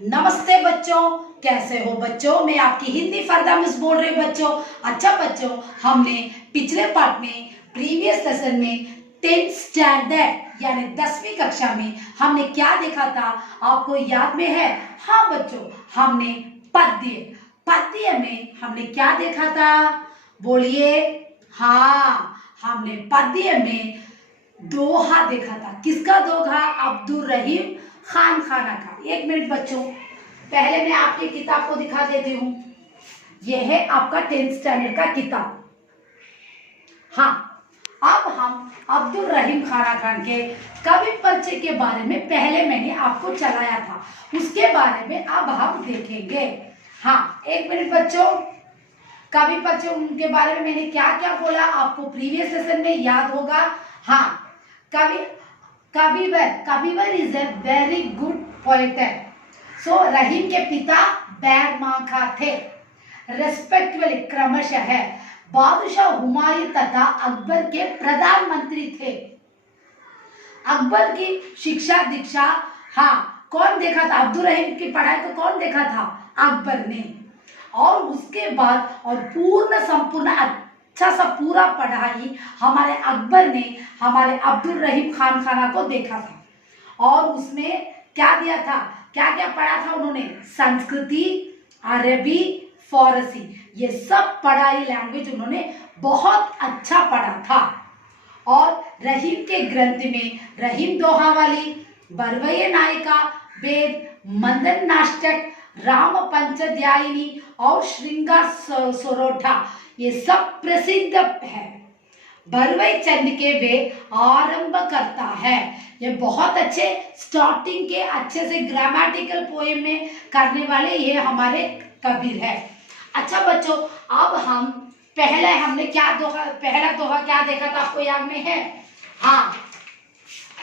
नमस्ते बच्चों, कैसे हो बच्चों। मैं आपकी हिंदी फरदा मिस बोल रही हूँ बच्चों। अच्छा बच्चों, हमने पिछले पार्ट में प्रीवियस सेशन में 10th स्टैंडर्ड यानी 10वीं कक्षा में हमने क्या देखा था, आपको याद में है? हाँ बच्चों, हमने पद्य में हमने क्या देखा था, बोलिए। हाँ, हमने पद्य में दोहा देखा था। किसका दोहा? अब्दुल रहीम खान खाना का। एक मिनट बच्चों, पहले मैं आपकी किताब को दिखा देती हूँ। यह है आपका 10th स्टैंडर्ड का किताब। हाँ, अब हम अब्दुल रहीम खाना खान के कवि परिचय के बारे में पहले मैंने आपको चलाया था, उसके बारे में अब हम देखेंगे। हाँ, एक मिनट बच्चों, कवि परिचय उनके बारे में मैंने क्या क्या बोला आपको प्रीवियस सेशन में याद होगा। हाँ, कविवर is a very good poet. So Rahim के पिता बैरमाखा थे। रेस्पेक्टफुली क्रमशः बादशाह हुमायूं तथा अकबर के प्रधानमंत्री थे। अकबर की शिक्षा दीक्षा, हाँ, कौन देखा था? अब्दुल रहीम की पढ़ाई को कौन देखा था? अकबर ने। और उसके बाद और पूर्ण संपूर्ण अच्छा सा पूरा पढ़ाई हमारे अकबर ने हमारे अब्दुल रहीम खान खाना को देखा था। और उसमें क्या दिया था, क्या क्या पढ़ा था उन्होंने? संस्कृति, अरबी, फारसी, ये सब पढ़ाई लैंग्वेज उन्होंने बहुत अच्छा पढ़ा था। और रहीम के ग्रंथ में रहीम दोहावाली, बरवैया नायिका, वेद, मंदन नाटक, राम पंचध्यायिनी और श्रृंगार सोरठा, ये सब प्रसिद्ध है। बरवई चंद के वे आरंभ करता है। ये बहुत अच्छे स्टार्टिंग के अच्छे से ग्रामेटिकल पोएम में करने वाले ये हमारे कबीर है। अच्छा बच्चों, अब हम हमने पहला दोहा क्या देखा था, आपको याद में है? हाँ,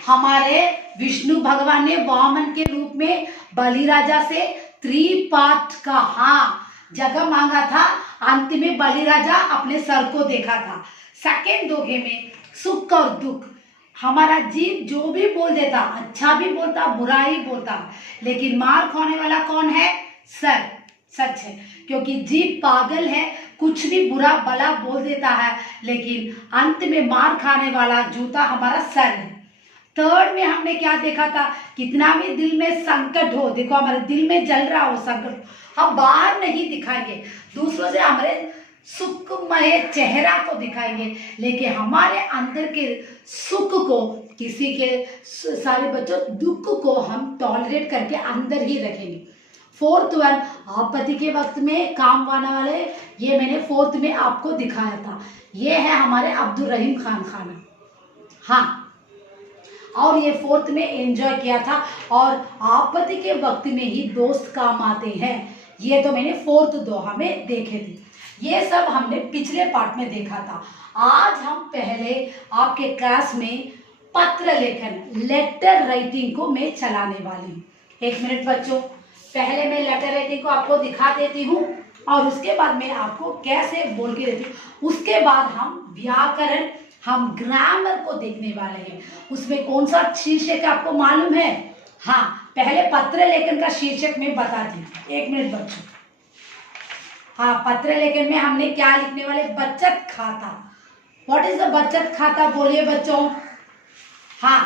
हमारे विष्णु भगवान ने वामन के रूप में बलि राजा से त्रिपाठ का, हाँ, जगह मांगा था। अंत में बलि राजा अपने सर को देखा था। सेकेंड दोहे में सुख और दुख, हमारा जीव जो भी बोल देता, अच्छा भी बोलता बुरा ही बोलता, लेकिन मार खाने वाला कौन है? सर। सच है, क्योंकि जीव पागल है, कुछ भी बुरा भला बोल देता है, लेकिन अंत में मार खाने वाला जूता हमारा सर है। थर्ड में हमने क्या देखा था? कितना भी दिल में संकट हो, देखो हमारे दिल में जल रहा हो संकट, हम बाहर नहीं दिखाएंगे, दूसरों से हमारे सुखमय चेहरा को दिखाएंगे, लेकिन हमारे अंदर के सुख को, किसी के सारे बच्चों दुख को हम टॉलरेट करके अंदर ही रखेंगे। फोर्थ वन, आपत्ति के वक्त में काम आने वाले, ये मैंने फोर्थ में आपको दिखाया था। ये है हमारे अब्दुल रहीम खान खाना। हाँ, और ये फोर्थ में एंजॉय किया था। और आपत्ति के वक्त में ही दोस्त काम आते हैं, ये तो मैंने फोर्थ दोहा में देखे थे। ये सब हमने पिछले पार्ट में देखा था। आज हम पहले आपके क्लास में पत्र लेखन, लेटर राइटिंग को मैं चलाने वाली हूँ। एक मिनट बच्चों, पहले मैं लेटर राइटिंग को आपको दिखा देती हूँ और उसके बाद मैं आपको कैसे बोल के देती हूँ। उसके बाद हम व्याकरण, हम ग्रामर को देखने वाले हैं। उसमें कौन सा शीर्षक आपको मालूम है? हाँ, पहले पत्र लेखन का शीर्षक मैं बताती हूँ। एक मिनट बच्चों। हाँ, पत्र लेखन में हमने क्या लिखने वाले? बचत खाता। व्हाट इज द बचत खाता, बोलिए बच्चों। हाँ,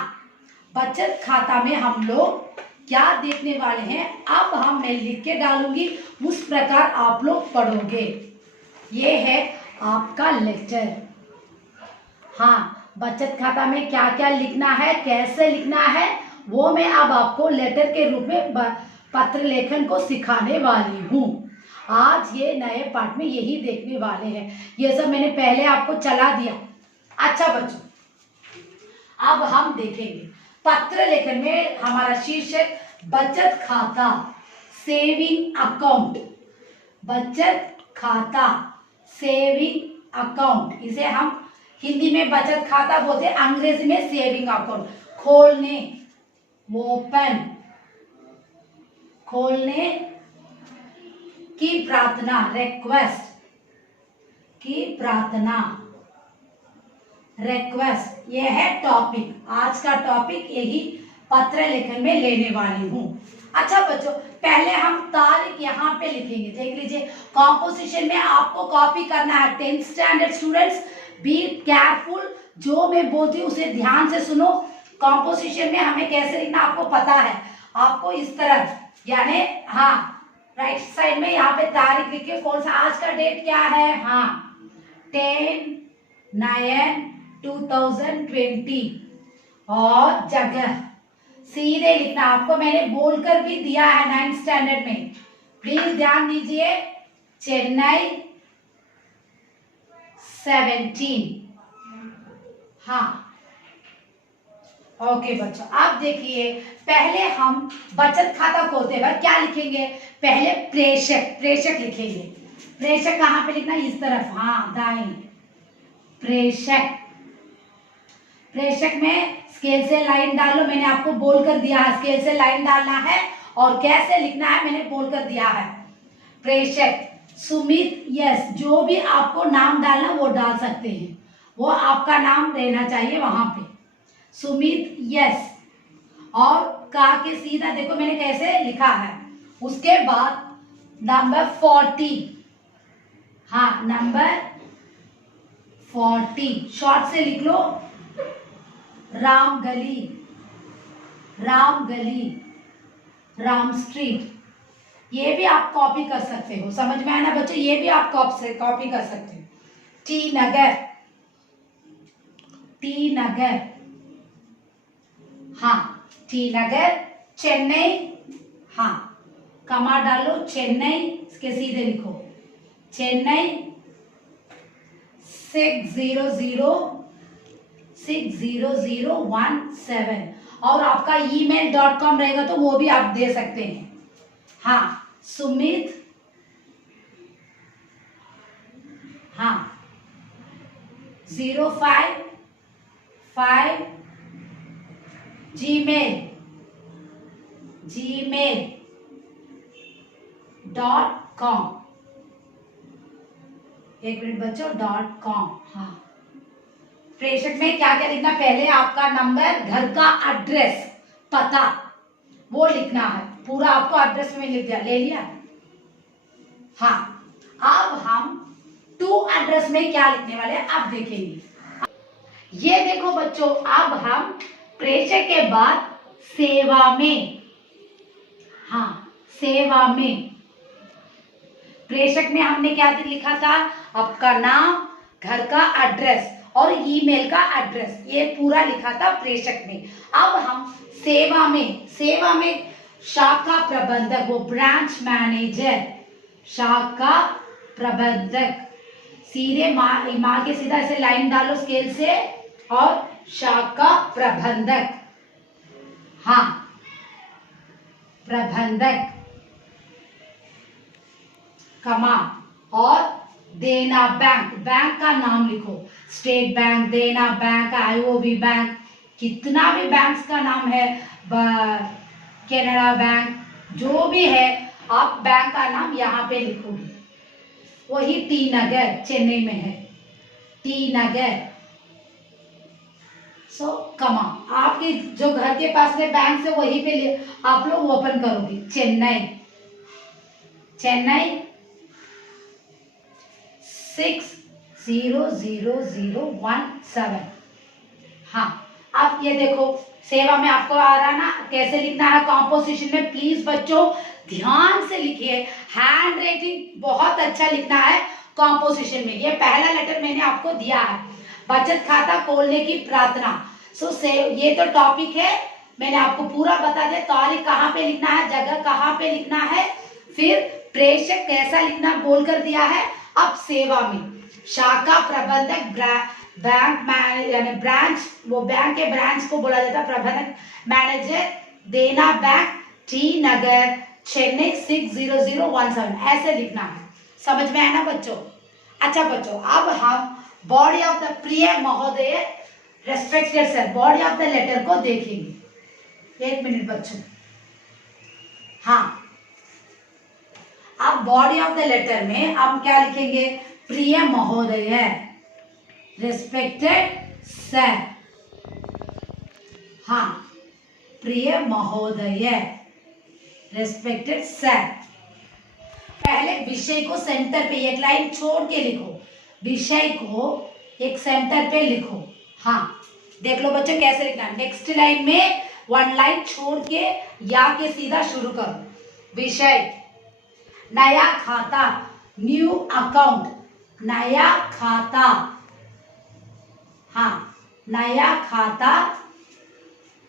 बचत खाता में हम लोग क्या देखने वाले हैं, अब हम मैं लिख के डालूंगी, उस प्रकार आप लोग पढ़ोगे। ये है आपका लेटर। हाँ, बचत खाता में क्या क्या लिखना है, कैसे लिखना है, वो मैं अब आपको लेटर के रूप में पत्र लेखन को सिखाने वाली हूँ। आज ये नए पाठ में यही देखने वाले हैं। ये सब मैंने पहले आपको चला दिया। अच्छा बच्चों, अब हम देखेंगे पत्र लेखन में हमारा शीर्षक बचत खाता, सेविंग अकाउंट। बचत खाता, सेविंग अकाउंट, इसे हम हिंदी में बचत खाता बोलते हैं, अंग्रेजी में सेविंग अकाउंट। खोलने, ओपन, खोलने की प्रार्थना, रिक्वेस्ट, की प्रार्थना, रिक्वेस्ट। यह है टॉपिक, आज का टॉपिक यही पत्र लेखन में लेने वाली हूँ। अच्छा बच्चों, पहले हम तारीख यहाँ पे लिखेंगे, देख लीजिए। कॉम्पोजिशन में आपको कॉपी करना है। 10th standard students, be careful, जो मैं बोलती हूँ उसे ध्यान से सुनो। कॉम्पोजिशन में हमें कैसे लिखना आपको पता है। आपको इस तरफ, यानी हाँ राइट साइड में यहाँ पे तारीख लिखिए। कौन सा आज का डेट क्या है, हाँ 10/9/2020 और जगह सीधे लिखना। आपको मैंने बोलकर भी दिया है 9th स्टैंडर्ड में, प्लीज ध्यान दीजिए। चेन्नई 17, हाँ ओके बच्चों। अब देखिए, पहले हम बचत खाता खोलते हैं, क्या लिखेंगे, पहले प्रेषक, प्रेषक लिखेंगे। प्रेषक कहाँ पे लिखना, इस तरफ, हाँ दाएं, प्रेषक। प्रेषक में स्केल से लाइन डालो, मैंने आपको बोल कर दिया है स्केल से लाइन डालना है और कैसे लिखना है मैंने बोल कर दिया है। प्रेषक सुमित, यस, जो भी आपको नाम डालना वो डाल सकते हैं, वो आपका नाम रहना चाहिए वहां पे। सुमित, यस। और का के सीधा देखो मैंने कैसे लिखा है। उसके बाद नंबर 40, हाँ नंबर 40 शॉर्ट से लिख लो। राम गली, राम गली, राम स्ट्रीट, ये भी आप कॉपी कर सकते हो, समझ में आया ना बच्चों, ये भी आप कॉपी कर सकते हो। टी नगर, टी नगर, हाँ टी नगर। चेन्नई, हाँ कमा डालो, चेन्नई, इसके सीधे लिखो चेन्नई 60017। और आपका email.com रहेगा तो वो भी आप दे सकते हैं, हाँ सुमित, हाँ 055 gmail.com। एक मिनट बच्चों, .com, हाँ। प्रेषक में क्या क्या लिखना, पहले आपका नंबर, घर का एड्रेस, पता वो लिखना है पूरा, आपको एड्रेस में लिख दिया, ले लिया, हाँ। अब हम टू एड्रेस में क्या लिखने वाले हैं अब देखेंगे। ये देखो बच्चों, अब हम प्रेषक के बाद सेवा में, हाँ सेवा में, प्रेषक में हमने क्या लिखा था, आपका नाम, घर का एड्रेस और ईमेल का एड्रेस, ये पूरा लिखा था प्रेषक में। अब हम सेवा में, सेवा में शाखा प्रबंधक, वो ब्रांच मैनेजर, शाखा प्रबंधक, सीधे माँ के सीधा ऐसे लाइन डालो स्केल से, और शाखा प्रबंधक, हाँ प्रबंधक, कमा, और देना बैंक, बैंक का नाम लिखो, स्टेट बैंक, देना बैंक, आईओबी बैंक, कितना भी बैंक्स का नाम है, कैनरा बैंक, जो भी है आप बैंक का नाम यहाँ पे लिखोगे। वही टी नगर चेन्नई में है, टी नगर। सो कमा, आपके जो घर के पास में बैंक से वहीं पे आप लोग ओपन करोगे। चेन्नई, चेन्नई 60017, हाँ। अब ये देखो सेवा में आपको आ रहा ना कैसे लिखना है कॉम्पोजिशन में, प्लीज बच्चों ध्यान से लिखिए, हैंड राइटिंग बहुत अच्छा लिखना है कॉम्पोजिशन में। ये पहला लेटर मैंने आपको दिया है, बचत खाता खोलने की प्रार्थना। ये तो टॉपिक है, मैंने आपको पूरा बता दिया, तारीख कहाँ पे लिखना है, जगह कहाँ पे लिखना है, फिर प्रेषक कैसा लिखना बोलकर दिया है। अब सेवा में शाखा प्रबंधक, बैंक यानी ब्रांच, वो बैंक के ब्रांच को बोला जाता है प्रबंधक, मैनेजर, देना बैंक, टी नगर, चेन्नई 60017, ऐसे लिखना है, समझ में आया ना बच्चों। अच्छा बच्चों, अब हम बॉडी ऑफ द प्रिय महोदय, respected sir, body of the letter को देखेंगे। एक मिनट बच्चों, हाँ। अब बॉडी ऑफ द लेटर में हम क्या लिखेंगे, प्रिय महोदय, रेस्पेक्टेड सर, हाँ प्रिय महोदय, रेस्पेक्टेड सर। पहले विषय को सेंटर पे एक लाइन छोड़ के लिखो, विषय को एक सेंटर पे लिखो। हाँ देख लो बच्चों कैसे लिखना है। नेक्स्ट लाइन में वन लाइन छोड़ के या के सीधा शुरू करो। विषय नया खाता, न्यू अकाउंट, नया खाता। हाँ नया खाता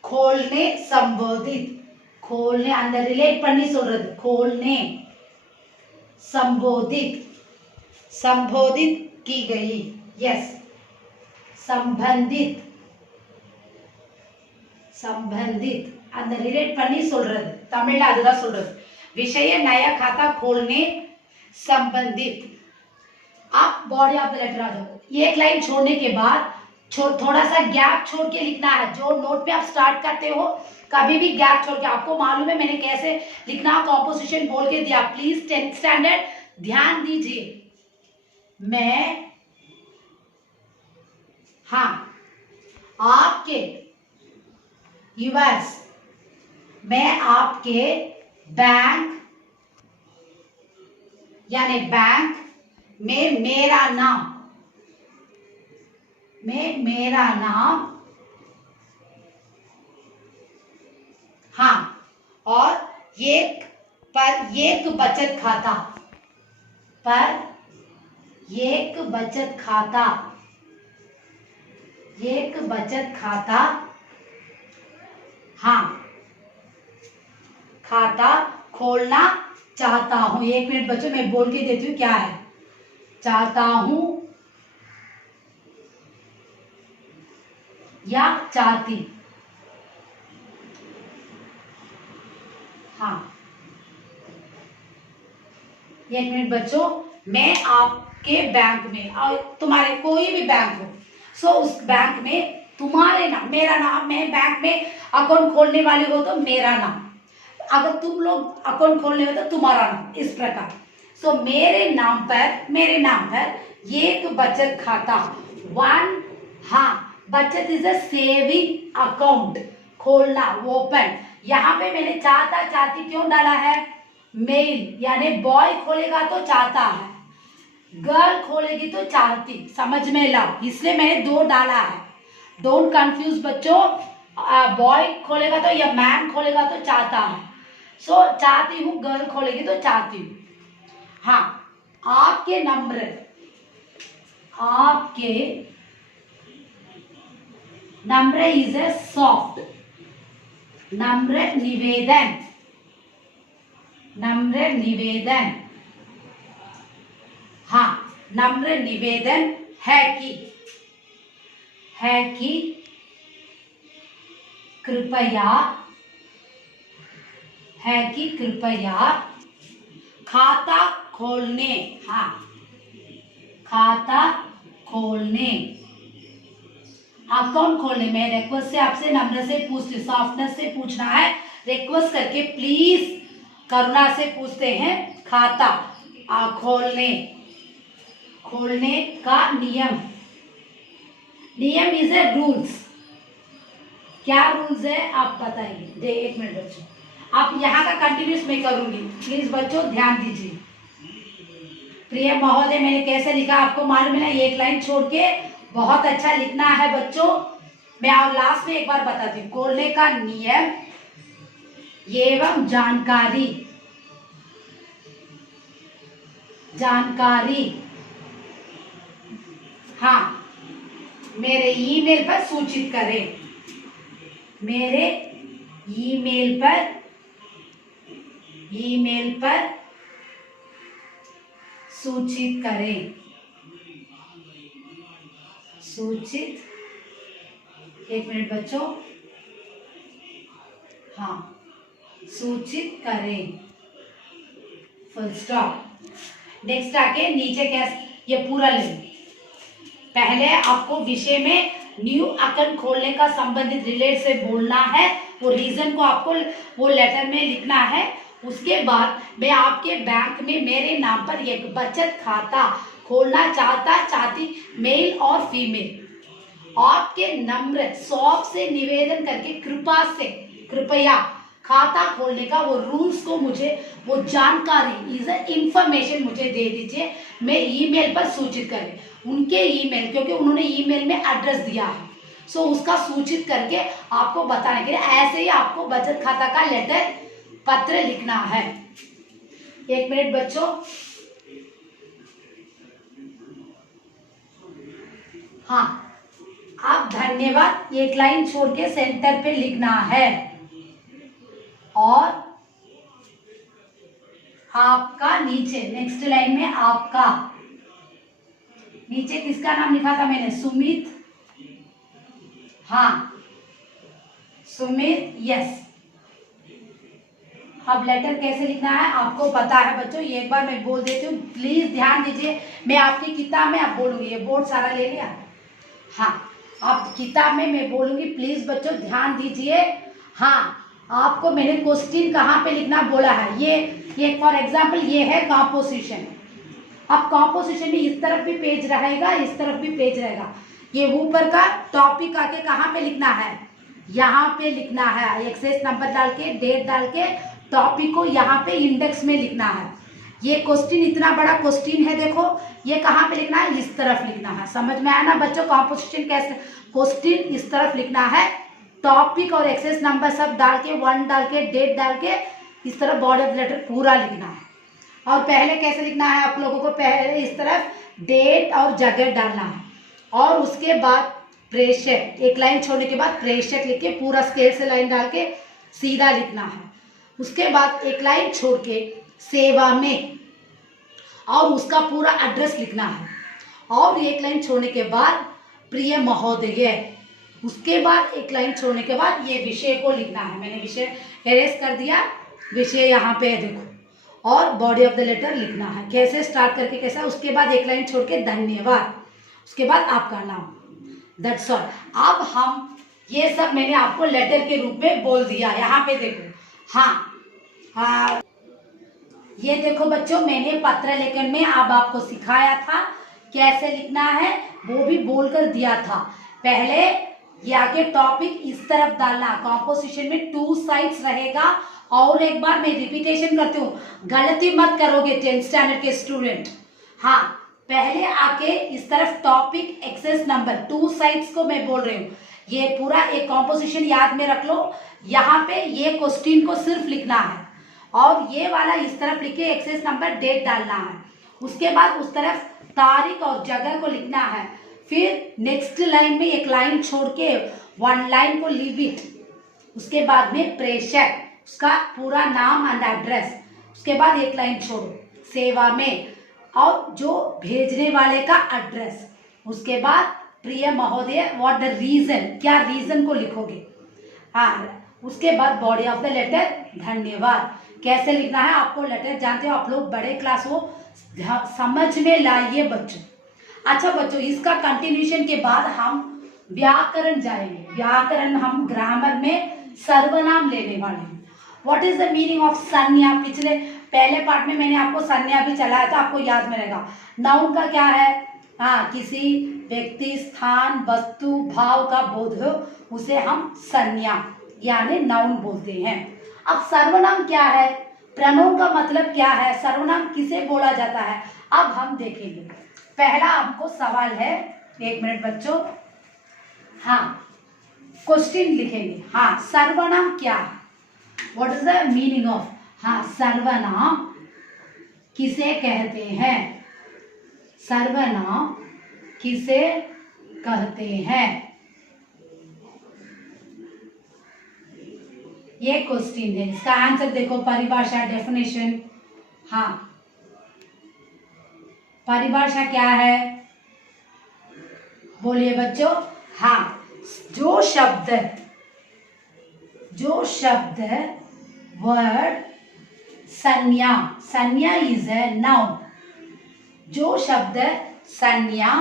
खोलने संबोधित, खोलने அந்த ரிலேட் பண்ணி சொல்றது, खोलने संबोधित, संबोधित की गई। यस संबंधित, संबंधित அந்த ரிலேட் பண்ணி சொல்றது, தமிழ்ல அதுதான் சொல்றது। विषय नया खाता खोलने संबंधित। आप बॉडी ऑफ द लेटर आ जाओ। एक लाइन छोड़ने के बाद थोड़ा सा गैप छोड़ के लिखना है। जो नोट पे आप स्टार्ट करते हो कभी भी गैप छोड़ के, आपको मालूम है मैंने कैसे लिखना कॉम्पोजिशन बोल के दिया। प्लीज 10th स्टैंडर्ड ध्यान दीजिए। मैं हाँ आपके यूवर्स, मैं आपके बैंक यानी बैंक में मेरा नाम, में मेरा नाम, हाँ और एक पर एक बचत खाता, पर एक बचत खाता, एक बचत खाता, हाँ खाता खोलना चाहता हूं। एक मिनट बच्चों मैं बोल के देती हूँ क्या है। चाहता हूं या चाहती, हाँ एक मिनट बच्चों, मैं आपके बैंक में और तुम्हारे कोई भी बैंक हो, सो उस बैंक में तुम्हारे नाम, मेरा नाम, मैं बैंक में अकाउंट खोलने वाले हो तो मेरा नाम, अगर तुम लोग अकाउंट खोलने हो तो तुम्हारा नाम, इस प्रकार। सो मेरे नाम पर एक बचत खाता, वन, हाँ बचत इज अ सेविंग अकाउंट, खोलना ओपन। यहाँ पे मैंने चाहता चाहती क्यों डाला है, मेल यानी बॉय खोलेगा तो चाहता है, गर्ल खोलेगी तो चाहती, समझ में लाओ, इसलिए मैंने दो डाला है। डोंट कंफ्यूज बच्चों, बॉय खोलेगा तो या मैन खोलेगा तो चाहता है। सो चाहती हूँ, गर्ल खोलेगी तो चाहती हूँ। हाँ आपके नम्र, आपके नम्र इज ए सॉफ्ट, नम्र निवेदन, नम्र निवेदन, हाँ नम्र निवेदन है कि कृपया, है कि कृपया खाता खोलने, हाँ खाता खोलने, अकाउंट खोलने में रिक्वेस्ट से आपसे नम्र से पूछते, सॉफ्टनेस से पूछना है, रिक्वेस्ट करके प्लीज करुणा से पूछते हैं। खाता खोलने, खोलने का नियम, नियम इज ए रूल्स, क्या रूल्स है आप बताइए। एक मिनट बच्चों, आप यहाँ का कंटिन्यूस मैं करूंगी, प्लीज बच्चों ध्यान दीजिए। प्रिय महोदय मैंने कैसे लिखा आपको मालूम है ना, एक लाइन छोड़ के बहुत अच्छा लिखना है बच्चों। मैं और लास्ट में एक बार बताती हूँ। खोलने का नियम एवं जानकारी, जानकारी, हाँ मेरे ईमेल पर सूचित करें, मेरे ईमेल पर सूचित करें, सूचित, एक मिनट बच्चों, हाँ सूचित करें, फुल स्टॉप। नेक्स्ट आके नीचे कैसे, ये पूरा लें। पहले आपको विषय में न्यू अकाउंट खोलने का संबंधित रिलेट से बोलना है, वो रीजन को आपको वो लेटर में लिखना है। उसके बाद मैं आपके बैंक में मेरे नाम पर एक बचत खाता खोलना चाहती मेल और फीमेल, आपके नम्र सौंप से निवेदन करके कृपया खाता खोलने का वो रूल्स को मुझे, वो जानकारी इज इंफॉर्मेशन मुझे दे दीजिए, मैं ईमेल पर सूचित करें। उनके ईमेल, क्योंकि उन्होंने ईमेल में एड्रेस दिया है, सो उसका सूचित करके आपको बताने के लिए ऐसे ही आपको बचत खाता का लेटर पत्र लिखना है। 1 मिनट बच्चों। हाँ, आप धन्यवाद 1 लाइन छोड़ के सेंटर पे लिखना है, और आपका नीचे नेक्स्ट लाइन में आपका नीचे किसका नाम लिखा था मैंने? सुमित। हाँ, सुमित, यस। अब लेटर कैसे लिखना है आपको पता है बच्चों, ये एक बार मैं बोल देती हूँ, प्लीज ध्यान दीजिए। मैं आपकी किताब में आप बोलूंगी, ये बोर्ड सारा ले लिया। हाँ, आप किताब में मैं बोलूंगी, प्लीज बच्चों ध्यान दीजिए। हाँ, आपको मैंने क्वेश्चन कहाँ पे लिखना बोला है, ये फॉर एग्जाम्पल ये है कॉम्पोजिशन। अब कॉम्पोजिशन में इस तरफ भी पेज रहेगा, इस तरफ भी पेज रहेगा। ये ऊपर का टॉपिक आके कहाँ पे लिखना है? यहाँ पे लिखना है, एक्सेस नंबर डाल के, डेट डाल के, टॉपिक को यहाँ पे इंडेक्स में लिखना है। ये क्वेश्चन इतना बड़ा क्वेश्चन है, देखो ये कहाँ पे लिखना है? इस तरफ लिखना है। समझ में आया ना बच्चों कॉम्पोजिशन कैसे? क्वेश्चन इस तरफ लिखना है, टॉपिक और एक्सेस नंबर सब डाल के, 1 डाल के, डेट डाल के, इस तरफ बॉडी ऑफ लेटर पूरा लिखना है। और पहले कैसे लिखना है आप लोगों को? पहले इस तरफ डेट और जगह डालना है, और उसके बाद प्रेषक, 1 लाइन छोड़ने के बाद प्रेषक लिख के पूरा स्केल से लाइन डाल के सीधा लिखना है। उसके बाद 1 लाइन छोड़ के सेवा में, और उसका पूरा एड्रेस लिखना है, और 1 लाइन छोड़ने के बाद प्रिय महोदय। उसके बाद 1 लाइन छोड़ने के बाद ये विषय को लिखना है। मैंने विषय एरेज कर दिया, विषय यहाँ पे देखो, और बॉडी ऑफ द लेटर लिखना है। कैसे स्टार्ट करके कैसा? उसके बाद 1 लाइन छोड़ के धन्यवाद, उसके बाद आपका नाम, दैट्स ऑल। अब हम ये सब मैंने आपको लेटर के रूप में बोल दिया। यहाँ पे देखो, हाँ, ये देखो बच्चों, मैंने पत्र लेखन में अब आपको सिखाया था कैसे लिखना है, वो भी बोलकर दिया था। पहले ये आके टॉपिक इस तरफ डालना, कॉम्पोजिशन में 2 साइड्स रहेगा। और एक बार मैं रिपीटेशन करती हूँ, गलती मत करोगे 10th स्टैंडर्ड के स्टूडेंट। हाँ, पहले आके इस तरफ टॉपिक, एक्सेस नंबर, 2 साइड्स को मैं बोल रही हूँ। ये पूरा एक कॉम्पोजिशन याद में रख लो। यहाँ पे ये क्वेश्चन को सिर्फ लिखना है, और ये वाला इस तरफ लिखे, एक्सेस नंबर, डेट डालना है। उसके बाद उस तरफ तारीख और जगह को लिखना है। फिर नेक्स्ट लाइन में 1 लाइन छोड़ के 1 लाइन को लीव इट। उसके बाद में प्रेषक, उसका पूरा नाम एंड एड्रेस। उसके बाद 1 लाइन छोड़ो सेवा में, और जो भेजने वाले का एड्रेस। उसके बाद प्रिय महोदय, व्हाट द रीजन, क्या रीजन को लिखोगे। हाँ, उसके बाद बॉडी ऑफ द लेटर धन्यवाद। कैसे लिखना है आपको लेटर जानते हो, आप लोग बड़े क्लास हो, समझ में लाइए बच्चों। अच्छा बच्चों, इसका कंटिन्यूशन के बाद हम व्याकरण जाएंगे। व्याकरण हम ग्रामर में सर्वनाम लेने वाले हैं। What is the meaning of संज्ञा? पिछले पहले पार्ट में मैंने आपको संज्ञा भी चलाया था, आपको याद में रहेगा। नाउन का क्या है? हाँ, किसी व्यक्ति, स्थान, वस्तु, भाव का बोध हो उसे हम संज्ञा यानी नाउन बोलते हैं। अब सर्वनाम क्या है? प्रोनाउन का मतलब क्या है? सर्वनाम किसे बोला जाता है? अब हम देखेंगे। पहला आपको सवाल है, 1 मिनट बच्चों। हाँ, क्वेश्चन लिखेंगे। हाँ, सर्वनाम क्या है? What is the meaning of? हाँ, सर्वनाम किसे कहते हैं? सर्वनाम किसे कहते हैं? ये क्वेश्चन है, इसका आंसर देखो, परिभाषा, डेफिनेशन। हाँ, परिभाषा क्या है? बोलिए बच्चों। हाँ, जो शब्द वर्ड, संज्ञा, संज्ञा इज ए नाउन। जो शब्द संज्ञा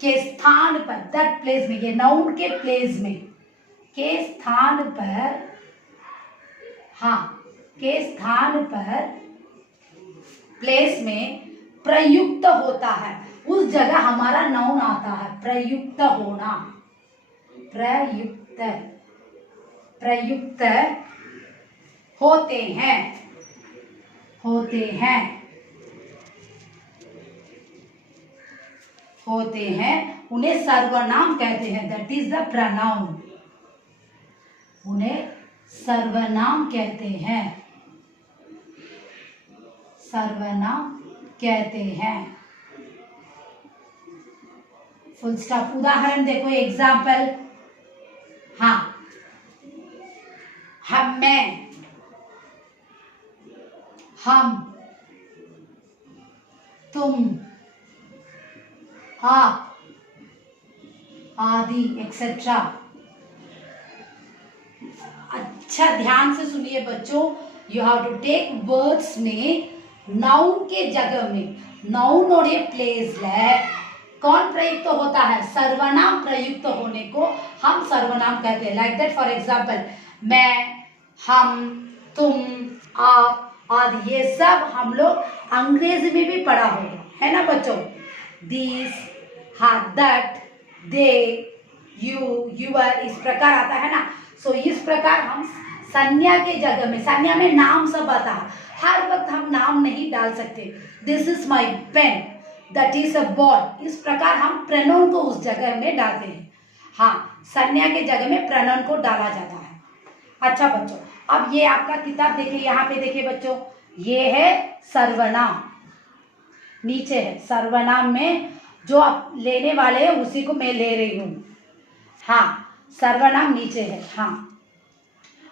के स्थान पर, दैट प्लेस में, ये नाउन के प्लेस में, के स्थान पर, हाँ, के स्थान पर, प्लेस में प्रयुक्त होता है, उस जगह हमारा नाउन आता है। प्रयुक्त होना, प्रयुक्त होते हैं, होते हैं, होते हैं, उन्हें सर्वनाम कहते हैं। दैट इज द प्रनाउन, उन्हें सर्वनाम कहते हैं, सर्वनाम कहते हैं। Full stop. उदाहरण देखो, एग्जाम्पल, हाँ, हम, मैं, हम, तुम, आप, आदि एक्सेट्रा। अच्छा ध्यान से सुनिए बच्चों, you have to take words में नाउन के जगह में, नाउन और ये प्लेस है, कौन प्रयुक्त होता है? सर्वनाम प्रयुक्त होने को हम सर्वनाम कहते हैं। लाइक दैट, फॉर एग्जाम्पल, मैं, हम, तुम, आप आदि, ये सब हम लोग अंग्रेजी में भी पढ़ा होगा, है ना बच्चों? दिस, हाँ, दैट, दे, यू, यूअर, इस प्रकार आता है ना। सो इस प्रकार हम संज्ञा के जगह में, संज्ञा में नाम सब आता है, हर वक्त हम नाम नहीं डाल सकते। This is my pen, that is a ball, इस प्रकार हम प्रोनाउन को उस जगह में डालते हैं। हाँ, संज्ञा के जगह में प्रोनाउन को डाला जाता है। अच्छा बच्चों, अब ये आपका किताब देखिए, यहाँ पे देखिए बच्चों, ये है सर्वनाम, नीचे है सर्वनाम में जो आप लेने वाले हैं उसी को मैं ले रही हूँ। हाँ, सर्वनाम नीचे है। हाँ,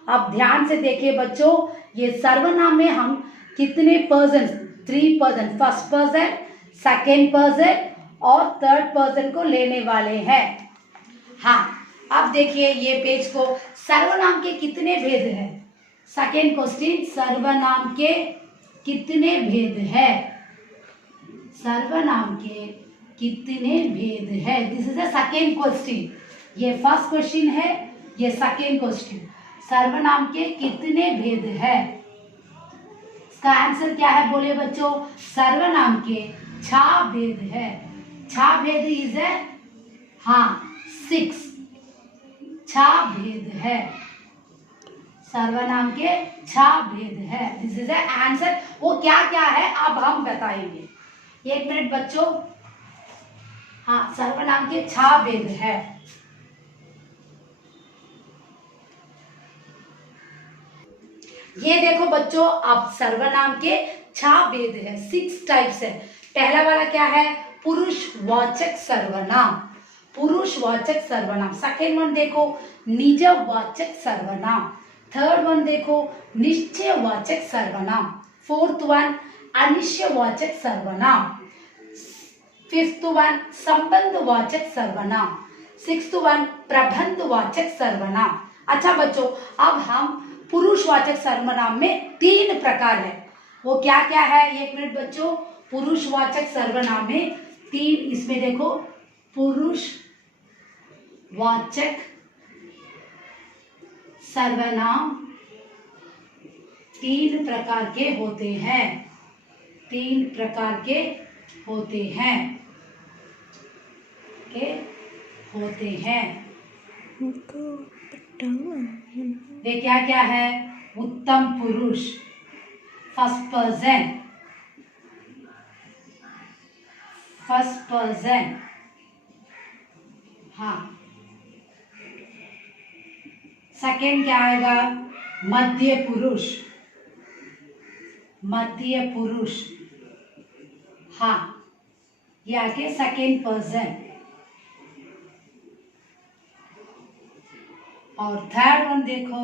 अब ध्यान से देखिए बच्चों, ये सर्वनाम में हम कितने person, 3 person, first person, second person और थर्ड पर्सन को लेने वाले हैं। हाँ, अब देखिए ये पेज को, सर्वनाम के कितने भेद हैं? सेकेंड क्वेश्चन, सर्वनाम के कितने भेद है? सर्वनाम के कितने भेद है? This is a second question. ये फर्स्ट क्वेश्चन है, ये सेकेंड क्वेश्चन। सर्वनाम के कितने भेद है? इसका आंसर क्या है बोले बच्चों? सर्वनाम के 6 भेद है। 6 भेद इज है, हाँ, 6, 6 भेद है। सर्वनाम के 6 भेद है। This is answer. वो क्या क्या है अब हम बताएंगे। 1 मिनट बच्चों। हाँ, सर्वनाम के 6 भेद है। ये देखो बच्चों, अब सर्वनाम के 6 भेद है, 6 टाइप्स है। पहला वाला क्या है? पुरुषवाचक सर्वनाम, पुरुषवाचक सर्वनाम। सेकेंड वन देखो, निजवाचक सर्वनाम। थर्ड वन देखो, निश्चयवाचक सर्वनाम। फोर्थ वन, अनिश्चयवाचक सर्वनाम। फिफ्थ वन, संबंधवाचक सर्वनाम। सिक्स्थ वन, प्रबंधवाचक सर्वनाम। अच्छा बच्चों, अब हम पुरुषवाचक सर्वनाम में 3 प्रकार है। वो क्या क्या है? 1 मिनट बच्चों। पुरुषवाचक सर्वनाम में 3, इसमें देखो, पुरुषवाचक सर्वनाम 3 प्रकार के होते हैं। 3 प्रकार के होते हैं, होते हैं। वे क्या क्या है? उत्तम पुरुष, फर्स्ट पर्सन, फर्स्ट पर्सन, हाँ। सेकेंड क्या आएगा? मध्य पुरुष, मध्य पुरुष, हाँ, ये आगे सेकेंड पर्सन। और थर्ड वन देखो,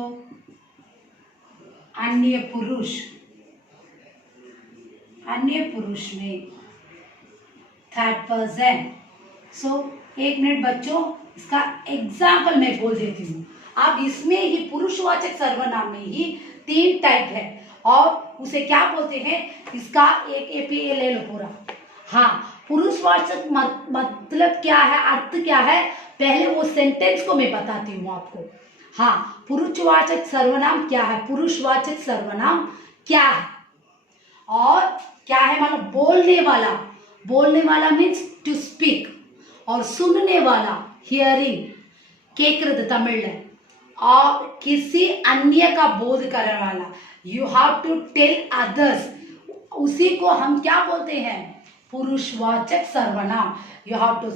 अन्य पुरुष, अन्य पुरुष में थर्ड पर्सन। सो 1 मिनट बच्चों, इसका एग्जाम्पल मैं बोल देती हूँ। अब इसमें ही पुरुषवाचक सर्वनाम में ही 3 टाइप है, और उसे क्या बोलते हैं? इसका एक एपीए ले लो पूरा। हाँ, पुरुषवाचक मतलब क्या है, अर्थ क्या है, पहले वो सेंटेंस को मैं बताती हूँ आपको। हाँ, पुरुषवाचक सर्वनाम क्या है, पुरुषवाचक सर्वनाम क्या है, और क्या है? मानो बोलने वाला, बोलने वाला मीन्स टू स्पीक, और सुनने वाला हियरिंग, केक्रद तमिल, और किसी अन्य का बोध करने वाला, you have to tell others, उसी को हम क्या बोलते हैं, पुरुषवाचक सर्वनाम। You have to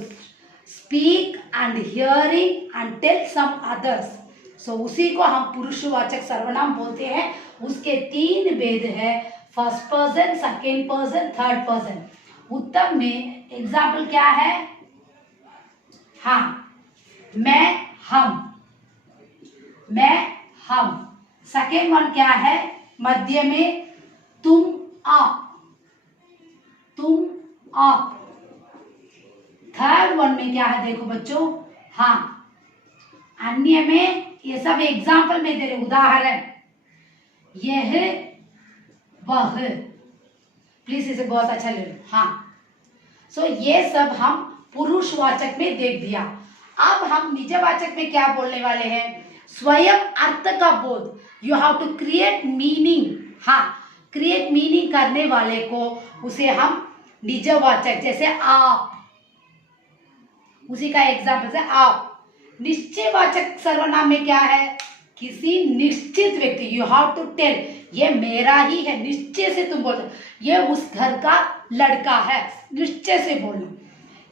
speak and hearing and tell some others, so उसी को हम पुरुषवाचक सर्वनाम बोलते हैं। उसके 3 भेद है, first person, second person, third person. उत्तम में एग्जाम्पल क्या है, हाँ, मैं, हम। सेकेंड वन क्या है, मध्य में तुम, आप। थर्ड वन में क्या है, देखो बच्चों, हाँ। अन्य में ये सब एग्जाम्पल में दे रहे, उदाहरण, यह, वह। प्लीज इसे बहुत अच्छा ले लो, हाँ। सो ये सब हम पुरुषवाचक में देख दिया। अब हम निजवाचक में क्या बोलने वाले हैं, स्वयं अर्थ का बोध। You have to create meaning, हाँ, क्रिएट मीनिंग करने वाले को उसे हम निजवाचक, जैसे आप, उसी का एग्जाम्पल से आप। निश्चयवाचक सर्वनाम में क्या है, किसी निश्चित व्यक्ति, यू हैव टू टेल, ये मेरा ही है, निश्चय से तुम बोलो, ये उस घर का लड़का है, निश्चय से बोलो,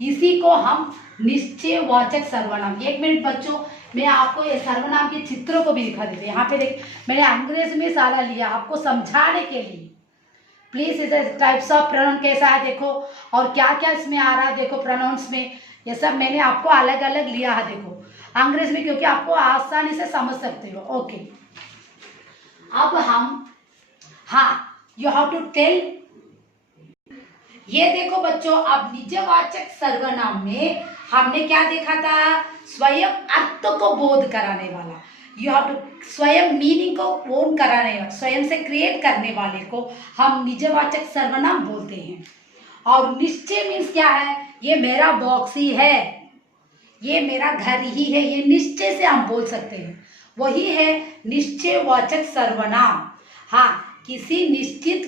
इसी को हम निश्चयवाचक सर्वनाम। 1 मिनट बच्चों, मैं आपको ये सर्वनाम के चित्रों को भी दिखा देती हूँ। यहाँ पे देख, मैंने अंग्रेज में सारा लिया आपको समझाने के लिए। प्लीज इसे टाइप्स ऑफ प्रोनाउन कैसा है देखो, और क्या क्या इसमें आ रहा है देखो, प्रोनाउंस में ये सब मैंने आपको अलग अलग लिया है देखो अंग्रेज में, क्योंकि आपको आसानी से समझ सकते हो। ओके, अब हम, हाँ, यू हैव टू टेल, ये देखो बच्चों, अब निजवाचक सर्वनाम में हमने क्या देखा था, स्वयं अर्थ को बोध कराने वाला। यू हैव टू स्वयं मीनिंग को ओन कराने वाला, स्वयं से क्रिएट करने वाले को हम निजवाचक सर्वनाम बोलते हैं। और निश्चय मीन्स क्या है, ये मेरा बॉक्स ही है, ये मेरा घर ही है, ये निश्चय से हम बोल सकते हैं, वही है निश्चयवाचक सर्वनाम। हाँ, किसी निश्चित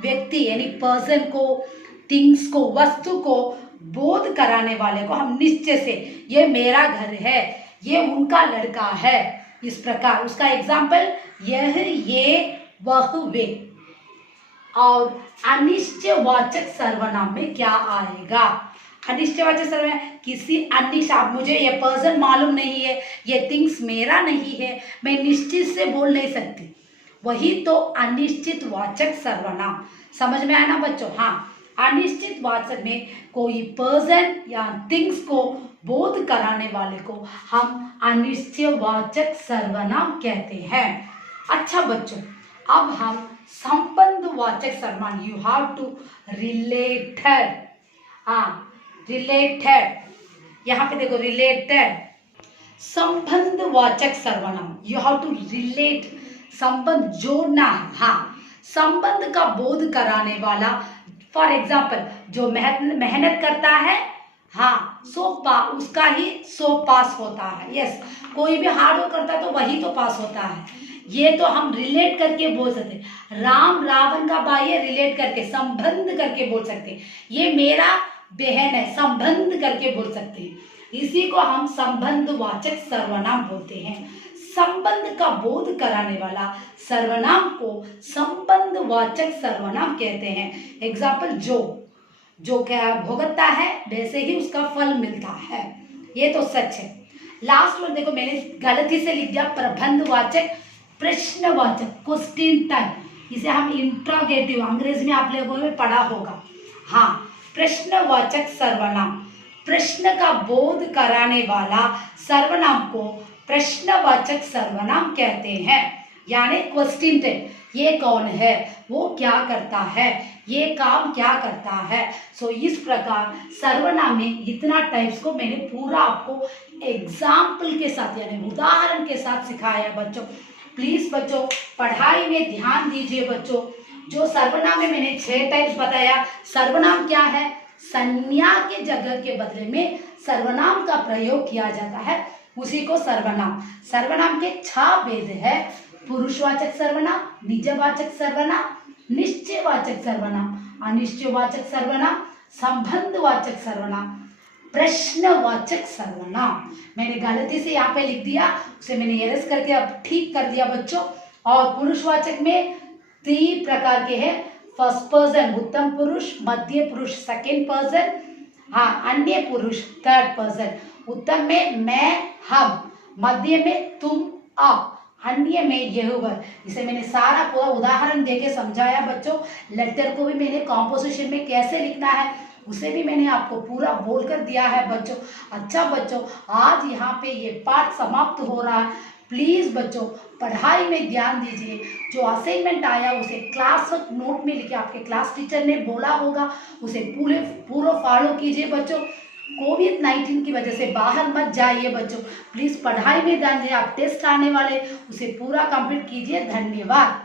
व्यक्ति यानी पर्सन को, थिंग्स को, वस्तु को बोध कराने वाले को हम निश्चय से, ये मेरा घर है, ये उनका लड़का है, इस प्रकार। उसका एग्जाम्पल, यह, ये, वह, वे। और अनिश्चयवाचक सर्वनाम में क्या आएगा, अनिश्चयवाचक सर्वनाम, किसी अन्य, मुझे ये पर्सन मालूम नहीं है, ये थिंग्स मेरा नहीं है, मैं निश्चित से बोल नहीं सकती, वही तो अनिश्चित वाचक सर्वनाम। समझ में आया ना बच्चों, हाँ। अनिश्चित वाचक में कोई पर्सन या थिंग्स को बोध कराने वाले को हम अनिश्चयवाचक सर्वनाम कहते हैं। अच्छा बच्चों, अब हम संबंधवाचक सर्वनाम, यू हैव टू रिलेटेड, हाँ, रिलेटेड, यहाँ पे देखो रिलेटेड, संबंधवाचक सर्वनाम, यू हैव टू रिलेट, संबंध जोड़ना है, हाँ, संबंध का बोध कराने वाला। फॉर एग्जाम्पल, जो मेहनत करता है, हाँ, उसका ही 100 पास होता है। यस, कोई भी हार्ड वर्क करता है तो वही तो पास होता है। ये तो हम रिलेट करके बोल सकते हैं। राम रावण का भाई है, रिलेट करके, संबंध करके बोल सकते हैं। ये मेरा बहन है, संबंध करके बोल सकते हैं। इसी को हम संबंधवाचक सर्वनाम बोलते हैं। संबंध का बोध कराने वाला सर्वनाम को संबंधवाचक सर्वनाम कहते हैं। एग्जाम्पल, जो क्या भुगतता है वैसे ही उसका फल मिलता है, ये तो सच है। लास्ट वन देखो, मैंने गलती से लिख दिया प्रबंधवाचक, प्रश्नवाचक, क्वेश्चन टाइप, इसे हम इंट्रोगेटिव, अंग्रेजी में आप लोगों ने पढ़ा होगा। हाँ, प्रश्नवाचक सर्वनाम, प्रश्न का बोध कराने वाला सर्वनाम को प्रश्नवाचक सर्वनाम कहते हैं, यानी क्वेश्चन टाइप। ये कौन है, वो क्या करता है, ये काम क्या करता है। सो इस प्रकार सर्वनाम में इतना टाइप्स को मैंने पूरा आपको एग्जाम्पल के साथ यानी उदाहरण के साथ सिखाया बच्चों। प्लीज बच्चों पढ़ाई में ध्यान दीजिए बच्चों। जो सर्वनाम में मैंने 6 टाइप्स बताया। सर्वनाम क्या है, संज्ञा के जगह के बदले में सर्वनाम का प्रयोग किया जाता है, उसी को सर्वनाम। सर्वनाम के 6 भेद है, पुरुषवाचक सर्वनाम, निजवाचक सर्वनाम, निश्चयवाचक सर्वनाम, अनिश्चयवाचक सर्वनाम, संबंधवाचक सर्वनाम, प्रश्नवाचक सर्वनाम। मैंने गलती से यहाँ पे लिख दिया, उसे मैंने एरस करके अब ठीक कर दिया बच्चों। और पुरुषवाचक में 3 प्रकार के हैं। फर्स्ट पर्सन उत्तम पुरुष, मध्य पुरुष सेकंड पर्सन, हाँ अन्य पुरुष थर्ड पर्सन। उत्तम में मैं हम, मध्य में तुम आप, अन्य में यह वह। इसे मैंने सारा पूरा उदाहरण देके समझाया बच्चों। लेटर को भी मैंने कॉम्पोजिशन में कैसे लिखना है उसे भी मैंने आपको पूरा बोल कर दिया है बच्चों। अच्छा बच्चों, आज यहाँ पे ये पाठ समाप्त हो रहा है। प्लीज़ बच्चों पढ़ाई में ध्यान दीजिए। जो असाइनमेंट आया उसे क्लास नोट में लिखे, आपके क्लास टीचर ने बोला होगा उसे पूरा फॉलो कीजिए बच्चों। कोविड-19 की वजह से बाहर मत जाइए बच्चों। प्लीज़ पढ़ाई में ध्यान दीजिए। आप टेस्ट आने वाले उसे पूरा कंप्लीट कीजिए। धन्यवाद।